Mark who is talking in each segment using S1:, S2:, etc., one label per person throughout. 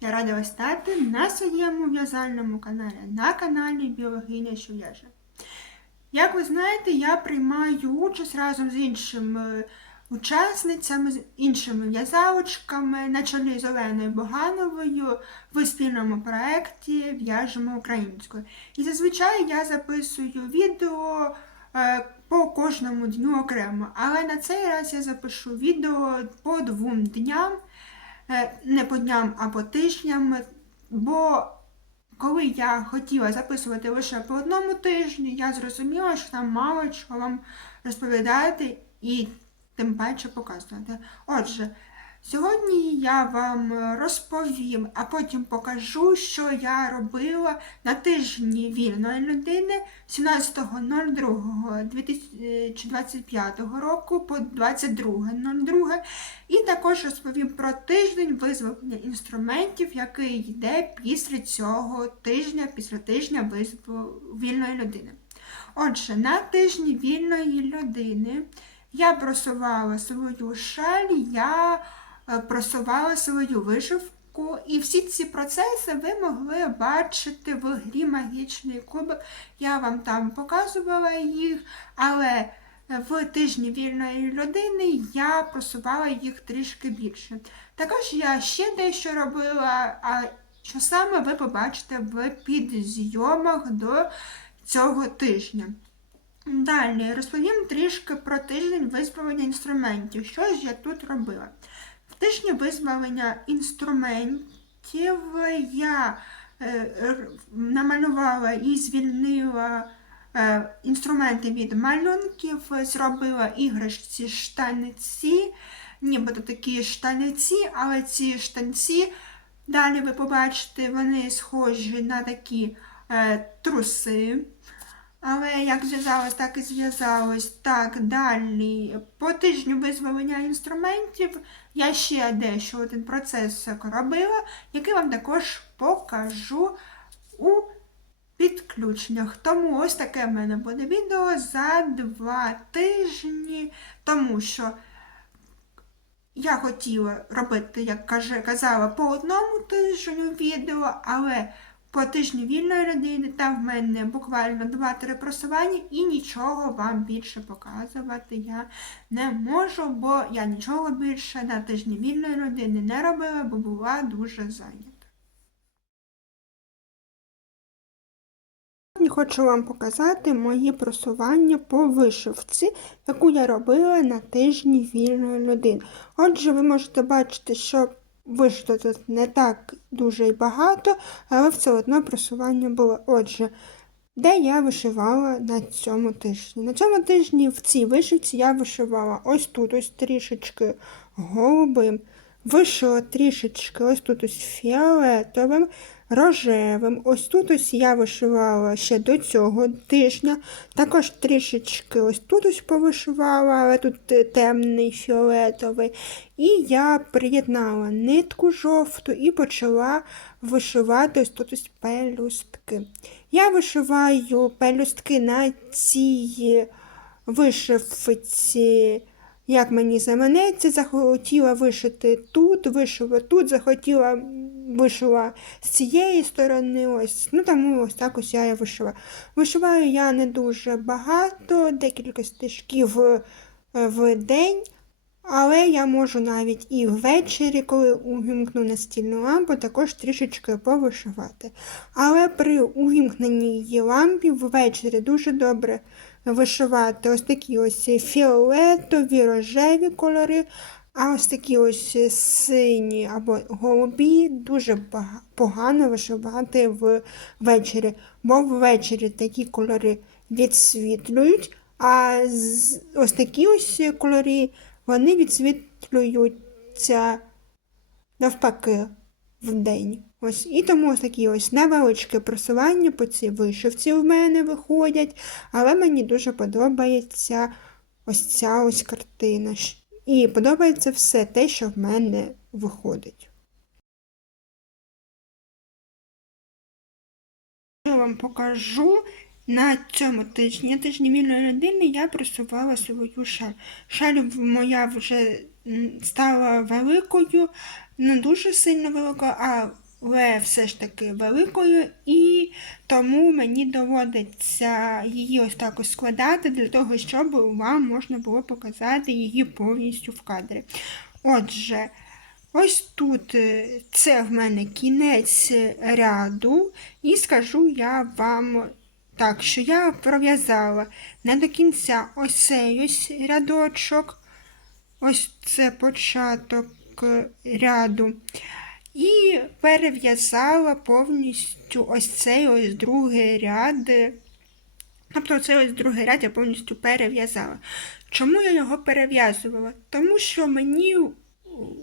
S1: Я рада вас стати на своєму в'язальному каналі, на каналі Біологиня що в'яже. Як ви знаєте, я приймаю участь разом з іншими учасницями, з іншими в'язалочками на чолі з Оленою Богановою в спільному проєкті В'яжемо українською. І зазвичай я записую відео е, по кожному дню окремо, але на цей раз я запишу відео по двом дням. Е, не по дням, а по тижням. Бо коли я хотіла записувати лише по одному тижню, я зрозуміла, що там мало чого вам розповідати і тим паче показувати. Отже, сьогодні я вам розповім, а потім покажу, що я робила на тижні вільної людини 17.02.2025 року по 22.02. І також розповім про тиждень визволення інструментів, який йде після цього тижня, після тижня вільної людини. Отже, на тижні вільної людини я просувала свою шаль, я е, просувала свою вишивку, і всі ці процеси ви могли бачити в грі Магічний кубик. Я вам там показувала їх, але в тижні вільної людини я просувала їх трішки більше. Також я ще дещо робила, а що саме ви побачите в підзйомах до цього тижня. Далі розповім трішки про тиждень визволення інструментів. Що ж я тут робила? Тижні визволення інструментів я е, намалювала і звільнила е, інструменти від малюнків, зробила іграшці штанці, нібито такі штанці, але ці штанці, далі ви побачите, вони схожі на такі е, труси. Але як зв'язалось, так і зв'язалось. Так, далі. По тижню визволення інструментів я ще дещо один процес робила, який вам також покажу у підключеннях. Тому ось таке в мене буде відео за два тижні, тому що я хотіла робити, як казала, по одному тижню відео, але по тижню вільної людини там в мене буквально 2-3 просування і нічого вам більше показувати я не можу, бо я нічого більше на тижні вільної людини не робила, бо була дуже зайнята. Сьогодні хочу вам показати мої просування по вишивці, яку я робила на тижні вільної людини. Отже, ви можете бачити, що вишито тут не так дуже і багато, але все одно просування було. Отже, де я вишивала на цьому тижні? На цьому тижні в цій вишивці я вишивала ось тут, ось трішечки голубим, вишила трішечки ось тут ось фіолетовим, рожевим. Ось тут ось я вишивала ще до цього тижня. Також трішечки ось тут ось повишивала, але тут темний фіолетовий. І я приєднала нитку жовту і почала вишивати ось тут ось пелюстки. Я вишиваю пелюстки на цій вишивці. Як мені заманеться, захотіла вишити тут, вишила тут, захотіла вишила з цієї сторони, ось. Ну тому ось так ось я вишила. Вишиваю я не дуже багато, декілька стежків е, в день, але я можу навіть і ввечері, коли увімкну настільну лампу, також трішечки повишивати. Але при увімкненій її лампі ввечері дуже добре вишивати ось такі ось фіолетові, рожеві кольори, а ось такі ось сині або голубі дуже погано вишивати ввечері, бо ввечері такі кольори відсвітлюють, а ось такі ось кольори вони відсвітлюються навпаки вдень. Ось і тому ось такі ось невеличке просування по цій вишивці в мене виходять, але мені дуже подобається ось ця ось картина. І подобається все те, що в мене виходить. Я вам покажу на цьому тижні, тижні вільної людини, я просувала свою шаль. Шаль моя вже стала великою, не дуже сильно великою, але все ж таки великою, і тому мені доводиться її ось так ось складати для того, щоб вам можна було показати її повністю в кадрі. Отже, ось тут е, це в мене кінець ряду, і скажу я вам так, що я пров'язала не до кінця ось ось рядочок, ось це початок е, ряду. І перев'язала повністю ось цей ось другий ряд. Тобто цей ось другий ряд я повністю перев'язала. Чому я його перев'язувала? Тому що мені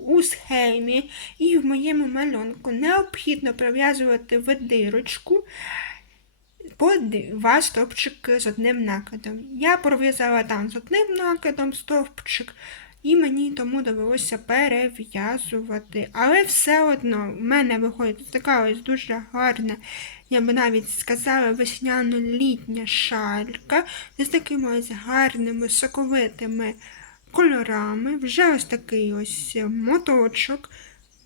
S1: у схемі і в моєму малюнку необхідно пров'язувати в дирочку по два стовпчики з одним накидом. Я пров'язала там з одним накидом стовпчик, і мені тому довелося перев'язувати. Але все одно в мене виходить така ось дуже гарна, я би навіть сказала, весняно-літня шалька з такими ось гарними соковитими кольорами. Вже ось такий ось моточок.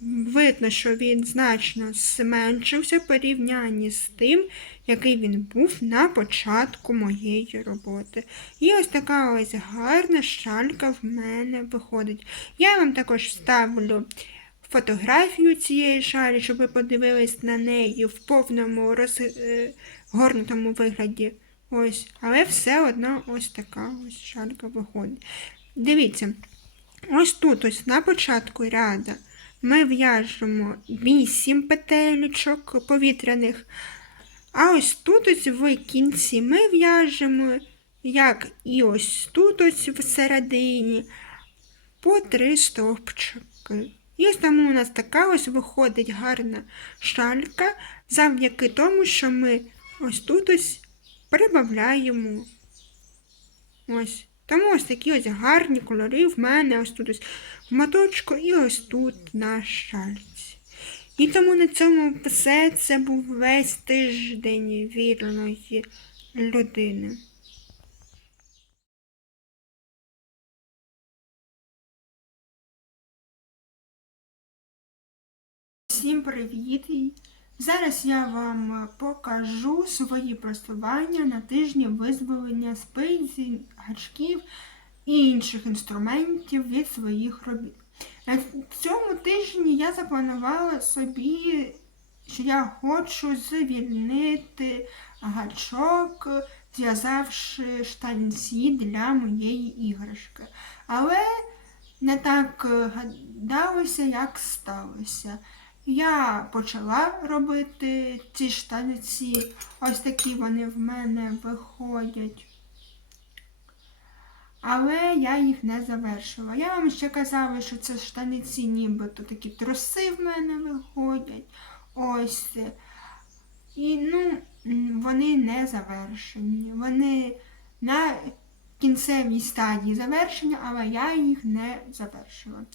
S1: Видно, що він значно зменшився порівнянні з тим, який він був на початку моєї роботи. І ось така ось гарна шалька в мене виходить. Я вам також ставлю фотографію цієї шалі, щоб ви подивились на неї в повному розгорнутому вигляді. Ось, але все одно ось така ось шалька виходить. Дивіться, ось тут, ось на початку ряда, ми в'яжемо 8 петелечок повітряних. А ось тут ось в кінці ми в'яжемо, як і ось тут ось всередині, по три стовпчики. І ось тому у нас така ось виходить гарна шалька, завдяки тому, що ми ось тут ось прибавляємо. Ось. Тому ось такі ось гарні кольори в мене ось тут ось в моточку і ось тут на шальці. І тому на цьому все це був весь тиждень вірної людини. Всім привіт! Зараз я вам покажу свої просування на тижні визволення спиці, гачків і інших інструментів від своїх робіт. На цьому тижні я запланувала собі, що я хочу звільнити гачок, зв'язавши штанці для моєї іграшки. Але не так гадалося, як сталося. Я почала робити ці штанці, ось такі вони в мене виходять. Але я їх не завершила. Я вам ще казала, що це штаниці нібито такі труси в мене виходять. Ось. І ну, вони не завершені. Вони на кінцевій стадії завершення, але я їх не завершила.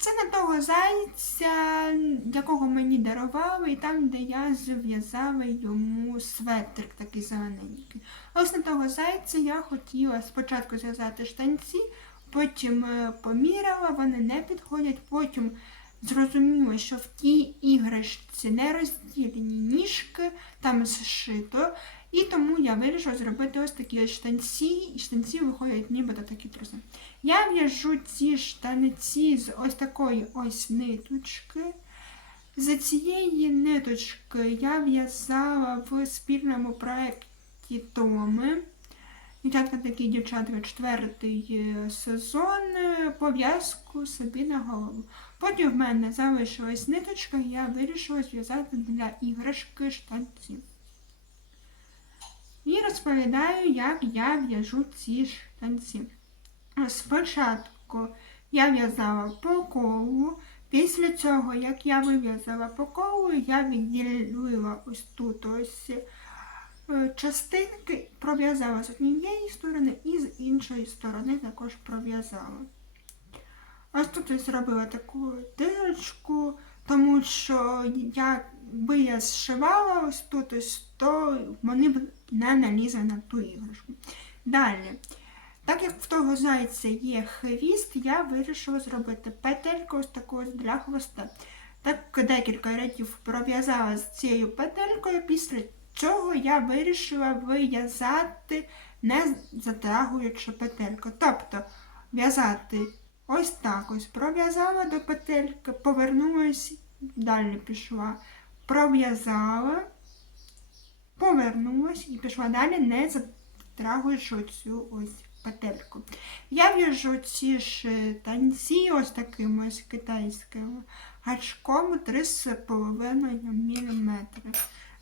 S1: Це на того зайця, якого мені дарували, і там, де я зв'язала йому светрик такий зелененький. Ось на того зайця я хотіла спочатку зв'язати штанці, потім е, поміряла, вони не підходять, потім зрозуміла, що в тій іграшці не розділені ніжки, там зшито. І тому я вирішила зробити ось такі штанці, і штанці виходять нібито такі труси. Я в'яжу ці штанці з ось такої ось ниточки. За цієї ниточки я в'язала в спільному проєкті Томи. Дівчатка такі дівчатка четвертий е, сезон пов'язку собі на голову. Потім в мене залишилась ниточка, і я вирішила зв'язати для іграшки штанців. І розповідаю, як я в'яжу ці штанці. Спочатку я в'язала по колу. Після цього, як я вив'язала по колу, я відділила ось тут ось е, частинки, пров'язала з однієї сторони і з іншої сторони також пров'язала. Ось тут я зробила таку дирочку, тому що якби я зшивала ось тут ось, то вони б не налізли на ту іграшку. Далі Так як в того зайця є хвіст, я вирішила зробити петельку ось таку для хвоста. Так декілька рядів пров'язала з цією петелькою, після цього я вирішила вив'язати не затягуючи петельку. Тобто в'язати ось так ось пров'язала до петельки, повернулась, далі пішла, пров'язала, повернулась і пішла далі, не затрагуючи оцю ось петельку. Я в'яжу ці ж танці ось таким ось китайським гачком 3,5 мм.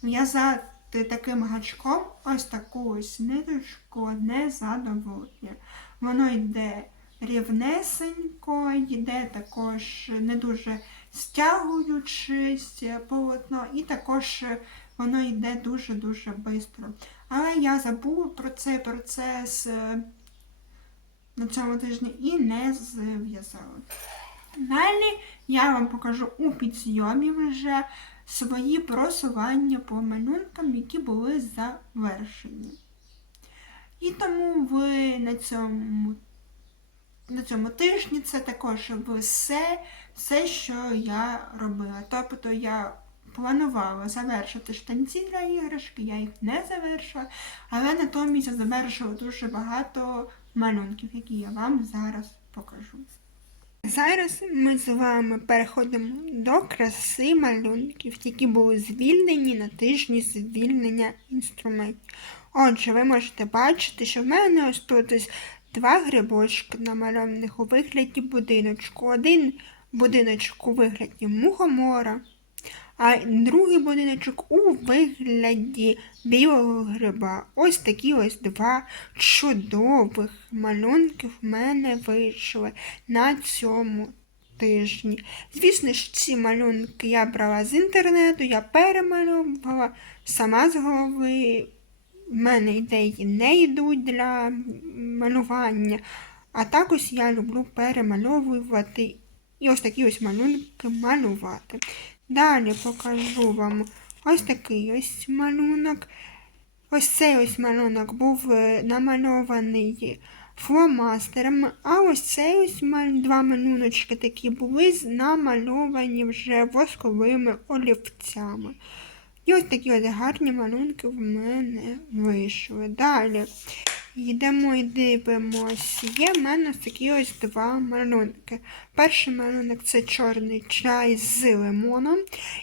S1: В'язати таким гачком ось таку ось ниточку не задоволення. Воно йде рівнесенько, йде також не дуже стягуючись полотно, і також воно йде дуже-дуже швидко. Але я забула про цей процес на цьому тижні і не зв'язала. Далі я вам покажу у підйомі вже свої просування по малюнкам, які були завершені. І тому ви на цьому на цьому тижні це також все, все, що я робила. Тобто я планувала завершити штанці для іграшки, я їх не завершила, але натомість я завершила дуже багато малюнків, які я вам зараз покажу. Зараз ми з вами переходимо до краси малюнків, які були звільнені на тижні звільнення інструментів. Отже, ви можете бачити, що в мене ось тут ось два грибочки намальованих у вигляді будиночку. Один будиночок у вигляді мухомора, а другий будиночок у вигляді білого гриба. Ось такі ось два чудових малюнки в мене вийшли на цьому тижні. Звісно ж, ці малюнки я брала з інтернету, я перемалювала сама з голови. В мене ідеї не йдуть для малювання. А також я люблю перемальовувати і ось такі ось малюнки малювати. Далі покажу вам ось такий ось малюнок. Ось цей ось малюнок був е, намальований фломастером, а ось цей ось два малюночки такі були намальовані вже восковими олівцями. І ось такі ось гарні малюнки в мене вийшли. Далі йдемо і дивимось. Є в мене такі ось два малюнки. Перший малюнок це чорний чай з лимоном.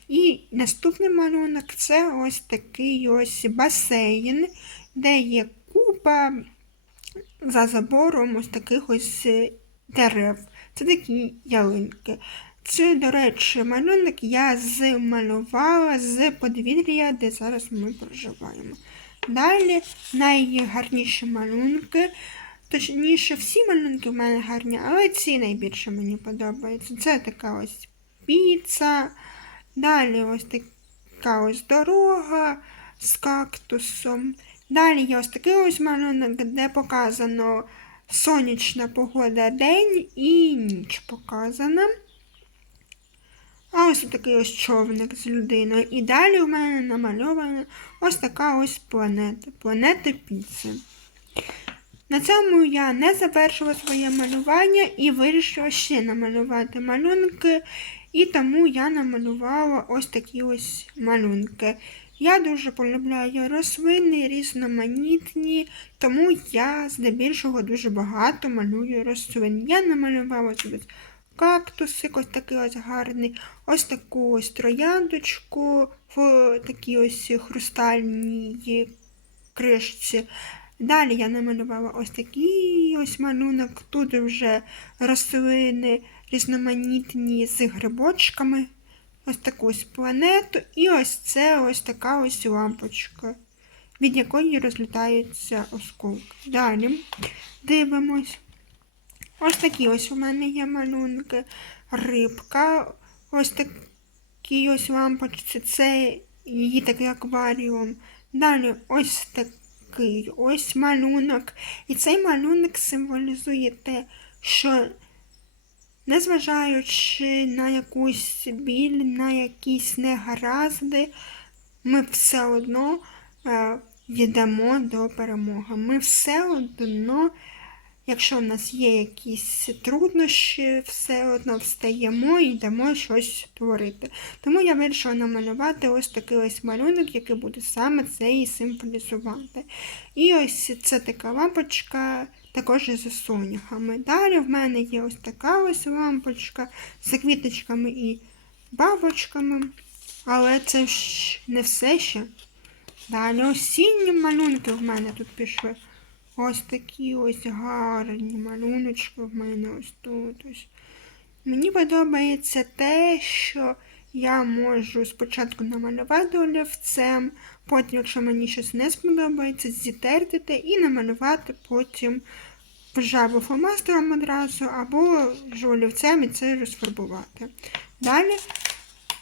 S1: І наступний малюнок це ось такий ось басейн, де є купа за забором ось таких ось дерев. Це такі ялинки. Це, до речі, малюнок я змалювала з подвір'я, де зараз ми проживаємо. Далі найгарніші малюнки. Точніше, всі малюнки в мене гарні, але ці найбільше мені подобаються. Це така ось піца. Далі ось така ось дорога з кактусом. Далі є ось такий ось малюнок, де показано сонячна погода день і ніч показана. А ось такий ось човник з людиною. І далі у мене намальована ось така ось планета. Планета Піци. На цьому я не завершила своє малювання і вирішила ще намалювати малюнки. І тому я намалювала ось такі ось малюнки. Я дуже полюбляю рослини, різноманітні, тому я здебільшого дуже багато малюю рослин. Я намалювала собі кактусик, ось такий ось гарний, ось таку ось трояндочку в такій ось хрустальній кришці. Далі я намалювала ось такий ось малюнок. Тут вже рослини різноманітні з грибочками. Ось таку ось планету. І ось це ось така ось лампочка, від якої розлітаються осколки. Далі дивимось. Ось такі ось у мене є малюнки. Рибка. Ось такі ось лампочці. Це її такий акваріум. Далі ось такий ось малюнок. І цей малюнок символізує те, що, незважаючи на якусь біль, на якісь негаразди, ми все одно е, йдемо до перемоги. Ми все одно якщо в нас є якісь труднощі, все одно встаємо і йдемо щось творити. Тому я вирішила намалювати ось такий ось малюнок, який буде саме це і символізувати. І ось це така лампочка, також із соняхами. Далі в мене є ось така ось лампочка з квіточками і бабочками. Але це ж не все ще. Далі осінні малюнки в мене тут пішли. Ось такі ось гарні малюночки в мене ось тут. Ось. Мені подобається те, що я можу спочатку намалювати олівцем, потім, якщо мені щось не сподобається, зітерти те і намалювати потім вже або фломастером одразу, або олівцем і це розфарбувати. Далі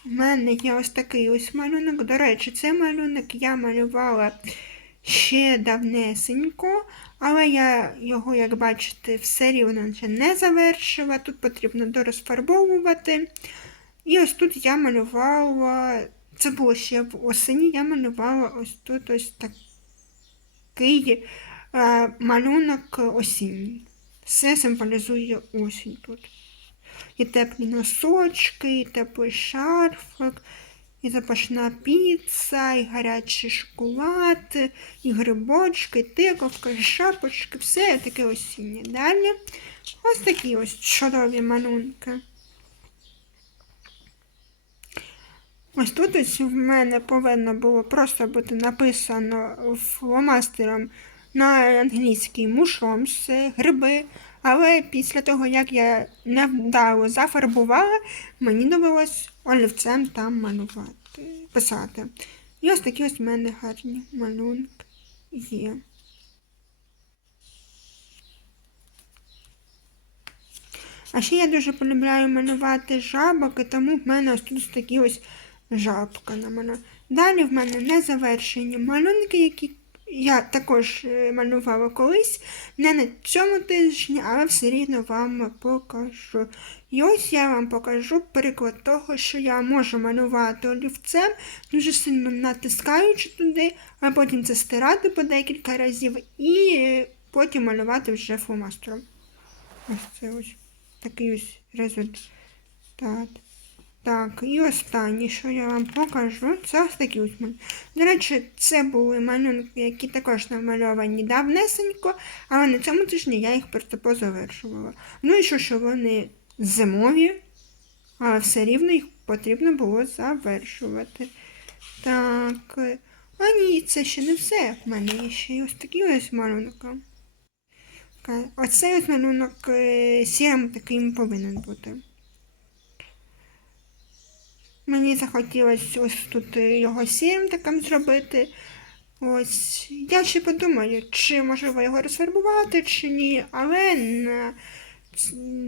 S1: в мене є ось такий ось малюнок. До речі, цей малюнок я малювала ще давнесенько, але я його, як бачите, все рівно ще не завершила. Тут потрібно дорозфарбовувати. І ось тут я малювала, це було ще в осені, я малювала ось тут ось такий е, малюнок осінній. Все символізує осінь тут. І теплі носочки, і теплий шарфик, і запашна піца, і гарячий шоколад, і грибочки, і тиковка, і шапочки, все таке осіннє. Далі ось такі ось чудові малюнки. Ось тут ось в мене повинно було просто бути написано фломастером на англійській мушромс, гриби. Але після того, як я невдало зафарбувала, мені довелось олівцем там малювати, писати. І ось такі ось в мене гарні малюнки є. А ще я дуже полюбляю малювати жабок, і тому в мене ось тут такі ось жабка на мене. Далі в мене незавершені малюнки, які я також е, малювала колись, не на цьому тижні, але все рівно вам покажу. І ось я вам покажу приклад того, що я можу малювати олівцем, дуже сильно натискаючи туди, а потім це стирати по декілька разів і е, потім малювати вже фломастером. Ось це ось такий ось результат. Так, і останнє, що я вам покажу, це ось такі ось малюнки. До речі, це були малюнки, які також намальовані давнесенько, але на цьому тижні я їх просто позавершувала. Ну і що, що вони зимові, але все рівно їх потрібно було завершувати. Так, а ні, це ще не все. В мене є ще й ось такі ось малюнки. Оцей ось малюнок е, сірим таким повинен бути. Мені захотілося ось тут його сірим таким зробити. Ось, я ще подумаю, чи можливо його розфарбувати, чи ні, але на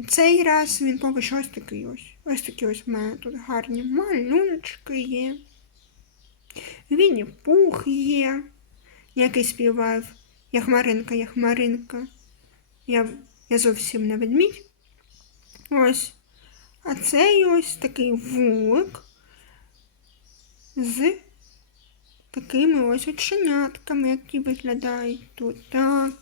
S1: цей раз він поки що ось такий ось. Ось такі ось в мене тут гарні малюночки є. Вінні пух є, який співав Я хмаринка, я хмаринка. Я, я зовсім не ведмідь. Ось. А цей ось такий вулик з такими ось оченятками, які виглядають тут. Так.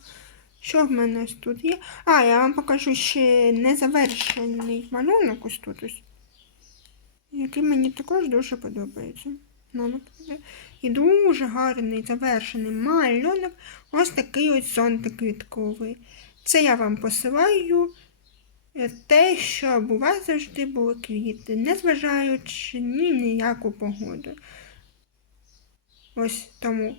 S1: Що в мене ось тут є? А, я вам покажу ще незавершений малюнок ось тут ось. Який мені також дуже подобається. І дуже гарний завершений малюнок. Ось такий ось зонтик квітковий. Це я вам посилаю те, щоб у вас завжди були квіти, незважаючи ні ніяку погоду. Ось тому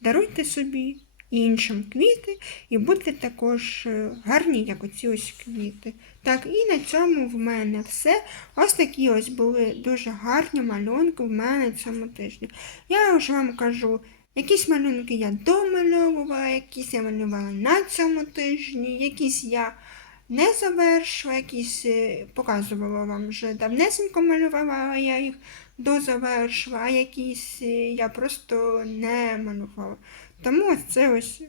S1: даруйте собі іншим квіти і будьте також е, гарні, як оці ось квіти. Так, і на цьому в мене все. Ось такі ось були дуже гарні малюнки в мене цьому тижні. Я вже вам кажу. Якісь малюнки я домальовувала, якісь я малювала на цьому тижні, якісь я не завершила, якісь е, показувала вам вже давнесенько малювала, я їх дозавершила, а якісь е, я просто не малювала. Тому ось це ось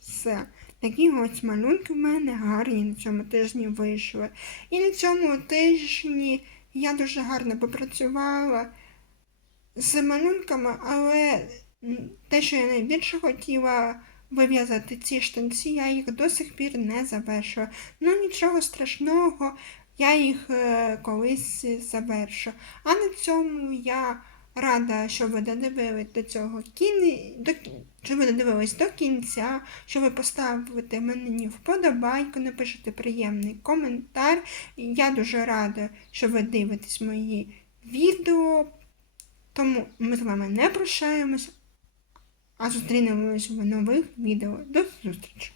S1: все. Такі ось малюнки в мене гарні на цьому тижні вийшли. І на цьому тижні я дуже гарно попрацювала з малюнками, але те, що я найбільше хотіла вив'язати ці штанці, я їх до сих пір не завершила. Ну нічого страшного, я їх е, колись завершу. А на цьому я рада, що ви додивились до цього кін... до... що ви додивились до кінця, що ви поставите мені вподобайку, напишете приємний коментар. Я дуже рада, що ви дивитесь мої відео. Тому ми з вами не прощаємось, а зустрінемось в нових відео. До зустрічі!